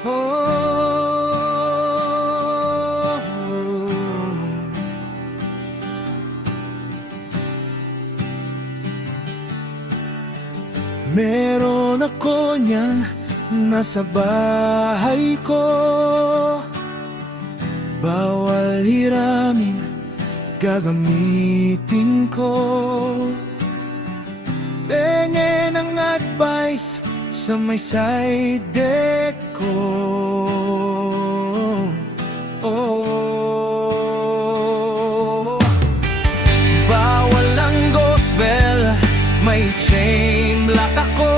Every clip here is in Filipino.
Oh, meron ako niyan nasa bahay ko. Bawal hiramin, gagamitin ko. Pengen ng advice sa may side deck ko. Oh, bawal ang gospel, may chain lock ako.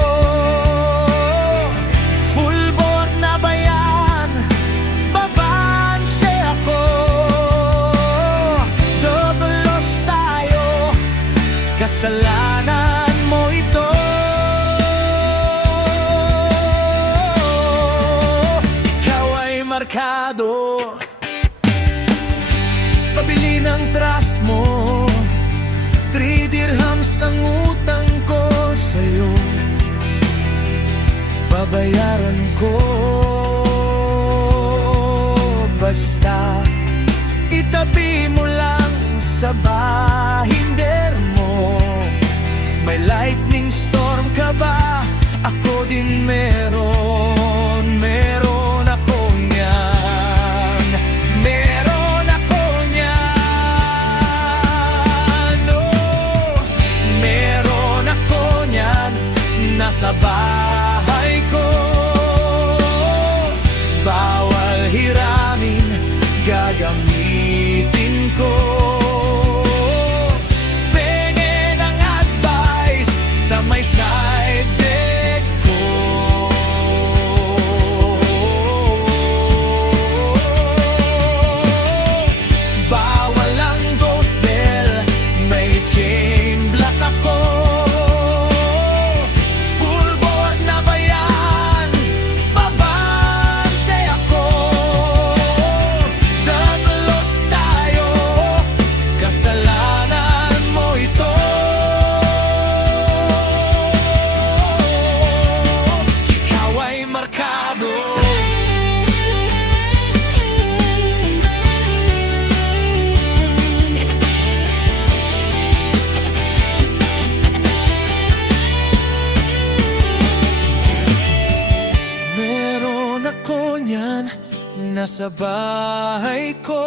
Full board na ba yan? Babanse ako. Double loss tayo, kasalanan mo ito. Ikaw ay markado, pabili ng trust mo. 3 dirhams ang utang ko sa'yo, babayaran ko. Basta itabi mo lang sa bahinder mo. May lightning storm ka ba? Ako din meron. Meron ako niyan. Meron ako niyan. Oh, meron ako niyan nasa bahay ko. Bawal hiramin, gagamitin ko. Pengen ang advice sa may side deck ko. Bawal ang gospel, may chain block ako. Full board na ba yan? Babanse ako. Double loss tayo, kasalanan mo ito. Ikaw ay markado. Meron ako niyan nasa bahay ko.